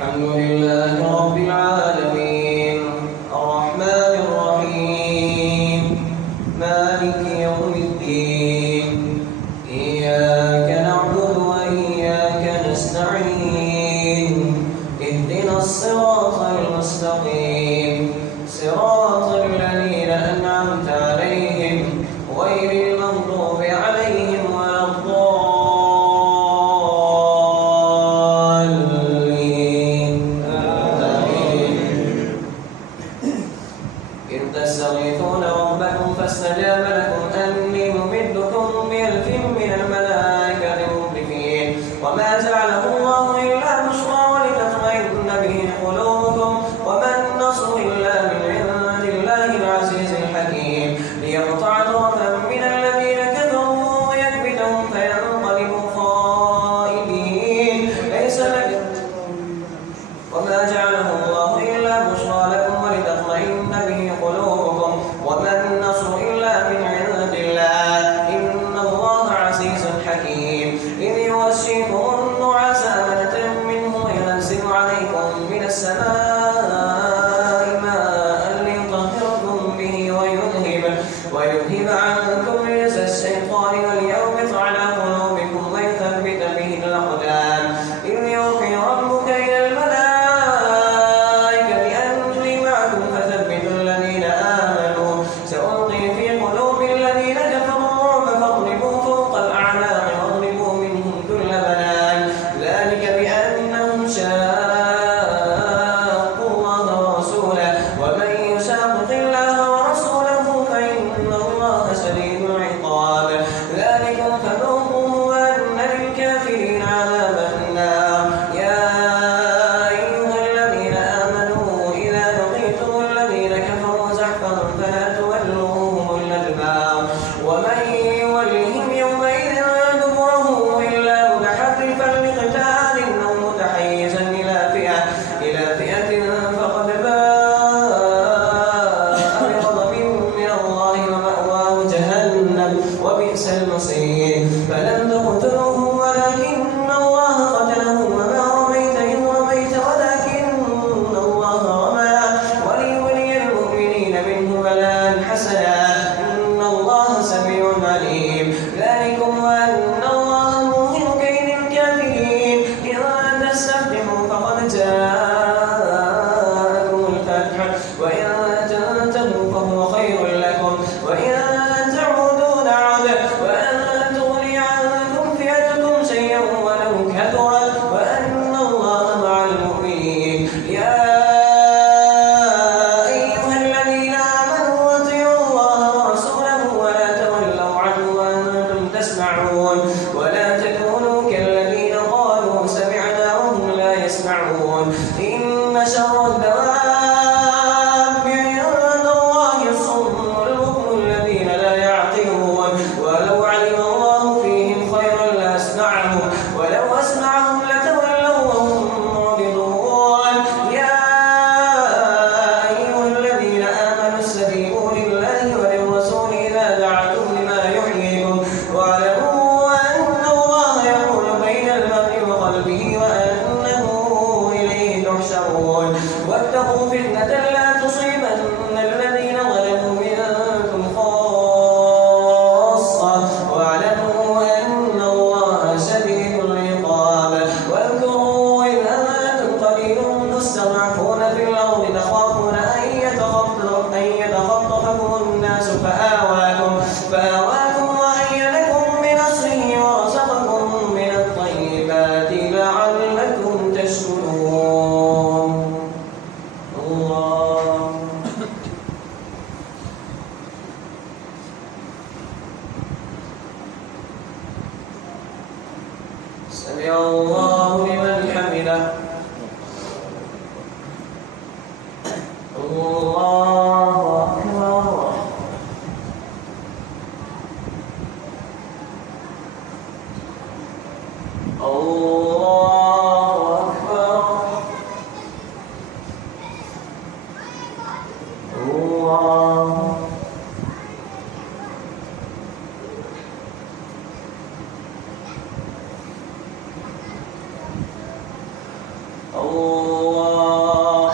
الحمد لله رب العالمين الرحمن الرحيم مالك يوم الدين إياك نعبد وإياك نستعين اهدنا الصراط المستقيم صراط الذين أنعمت عليهم غير المغضوب عليهم ولا الضالين آمين. إذ تستغيثون ربكم فاستجاب لكم أني ممدكم بألف من الملائكة مردفين وما جعله الله إلا بشرى ولتطمئن به قلوبكم وما النصر إلا من عند الله العزيز الحكيم ليقطع طرفا من الذين كفروا ويكبتهم فينقلبوا خائبين ليس لك وما جعله الله إلا بشرى لكم ولتطمئن به قلوبكم وما النصر إلا من عند الله إن الله عزيز حكيم إذ يغشيكم النعاس أمنة منه وينزل عليكم من السماء ماء ليطهركم به ويذهب عنكم رجس الشيطان وليربط على قلوبكم ويثبت به الأقدام إذ يوحي ربك إلى الملائكة أني معكم فثبتوا الذين آمنوا سألقي في قلوب الذين كفروا الرعب فاضربوا فوق الأعناق واضربوا منهم كل بنان ذلك بأنهم شاقوا الله ورسوله ومن يشاقق الله ورسوله فإن الله شديد العقاب ذلكم فذوقوه وأن للكافرين عذاب النار يا أيها الذين آمنوا إذا لقيتم الذين كفروا زحفا فلا تولوهم الأدبار ومن يولهم يومئذ دبره إلا متحرفا لقتال أو متحيزا إلى فئة فقد باء بغضب من الله ومأواه جهنم وبئس المصير فلم تقتلوه ولكن الله قتله وما رميت إذ رميت ولكن الله رمى وليبلي المؤمنين منه بلاء حسنا إن الله سميع عليم ذلكم وأن الله موهن كيد الكافرين إذا تستفتحوا فقد جاءكم الفتح وإن تنتهوا فهو خير لكم وإن تعودوا نعد وأن تغني عنكم فئتكم شيئا ولو كثرت وأن الله مع المؤمنين يا أيها الذين آمنوا أطيعوا الله ورسوله ولا تولوا عنه وأنتم تسمعون ولا تكونوا كالذين قالوا سمعنا وهم لا يسمعون إن شر الدواب عند الله الصم البكم الذين لا يعقلون ولو علم الله فيهم خيرا لأسمعهم ولو أسمعهم لتولوا وهم معرضون يا أيها الذين آمنوا استجيبوا لله وللرسول إذا دعاكم لما يحييكم واعلموا أن الله يحول بين المرء وقلبه وأنه إليه تحشرون واتقوا فتنة لا تصيبن الذين ظلموا منكم خاصة واعلموا أن الله شديد العقاب واذكروا إذ أنتم قليل مستضعفون في الأرض تخافون أن يتخطفكم الناس فآواكم وأيدكم بنصره ورزقكم من الطيبات لعلكم تشكرون الله سمع الله لمن حمده الله أكبر الله أكبر الله الله الله.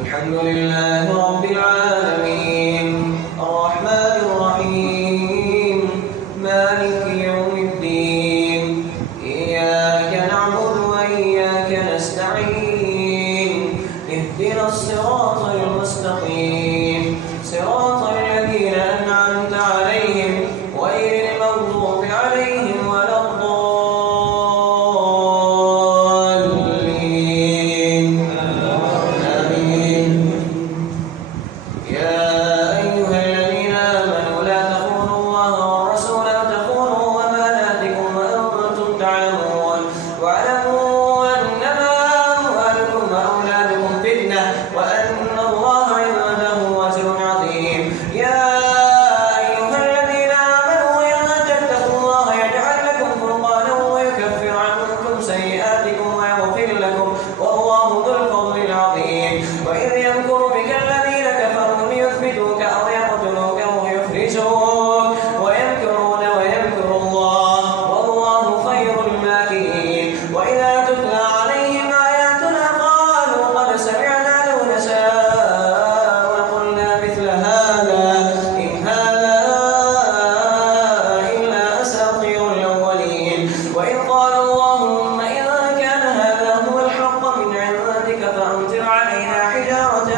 الحمد لله رب العالمين الرحمن الرحيم مالك يوم الدين إياك نعبد وإياك نستعين اهدنا الصراط المستقيم صراط الذين أنعمت عليهم غير المغضوب عليهم ولا الضالين. آمين. يا أيها الذين آمنوا لا تخونوا الله والرسول وتخونوا أماناتكم وأنتم تعلمون واعلموا أنما أموالكم وأولادكم فتنة وأن الله عنده أجر عظيم. يا أيها الذين آمنوا إن تتقوا الله يجعل لكم فرقانا ويكفر عنكم سيئاتكم ويغفر لكم والله ذو الفضل العظيم. وإذ يمكر بك الذين كفروا ليثبتوك أو يقتلوك أو يخرجوك ويمكرون ويمكر الله والله خير الماكرين. وإذا تتلى عليهم آياتنا قالوا قد سمعنا لو نشاء وقلنا مثل هذا إن هذا إلا أساطير الأولين. وإذ قال اللهم إن كان هذا هو الحق من عندك فأمطر علينا حجارة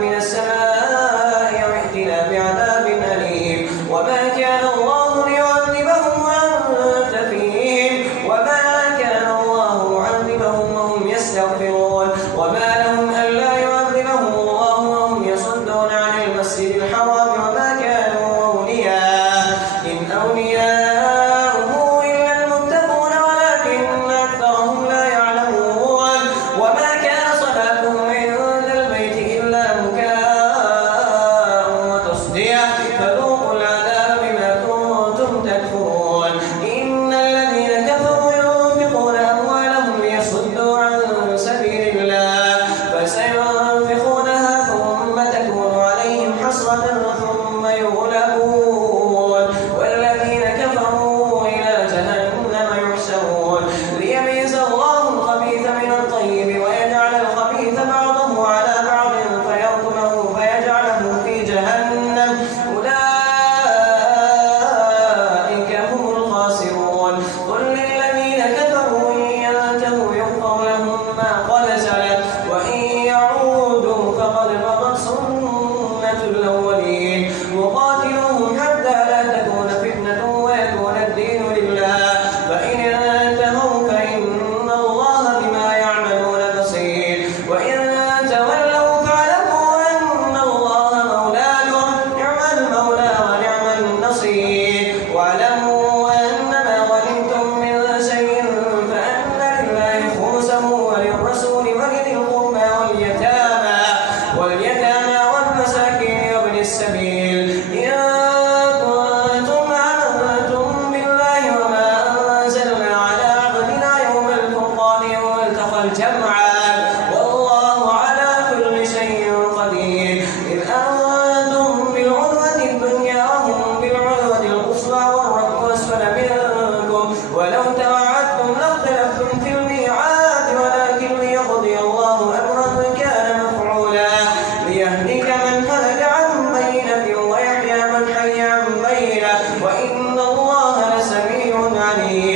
من السماء أو ائتنا بعذاب أليم. وما كان الله ليعذبهم وأنت فيهم وما كان الله معذبهم وهم يستغفرون. وما لهم ألا يعذبهم الله وهم يصدون عن المسجد الحرام وما كانوا أولياء إن أولياؤه إلا المتقون ولكن أكثرهم لا يعلمون. وما كان صلاتهم عند البيت إلا مكاء وتصدية فذوقوا العذاب بما كنتم تكفرون. إن الذين كفروا ينفقون أموالهم ليصدوا عن سبيل الله فسينفقونها ثم تكون عليهم حسرة ثم يغلبون والذين كفروا إلى جهنم يحشرون. ليميز الله الخبيث من الطيب ويجعل الخبيث بعضه على بعض فيركمه فيجعله في جهنم أولئك هم الخاسرون. قل للذين كفروا إن ينتهوا يغفر لهم ما قد سلف وإن يعودوا فقد مضت سنة الأولين. وقاتلوهم حتى لا تكون فتنة ويكون الدين لله فإن انتهوا فإن الله بما يعملون بصير. وإن تولوا فاعلموا أن الله مولاكم نعم المولى ونعم النصير. واعلموا أن ما غنمتم من شيء فأن لله خمسه وللرسول ولذي القربى واليتامى والمساكين وابن السبيل إن كنتم آمنتم بالله وما أنزلنا على عبدنا يوم الفرقان يوم التقى الجمعان والله على كل شيء قدير. إذ أنتم بالعدوة الدنيا وهم بالعدوة القصوى والركب أسفل منكم ولو توعدتم لاختلفتم في الميعاد ولكن ليقضي الله أمرا كان مفعولا ليهلك من هلك عن بينة ويحيى من حي عن بينة وإن الله لسميع عليم.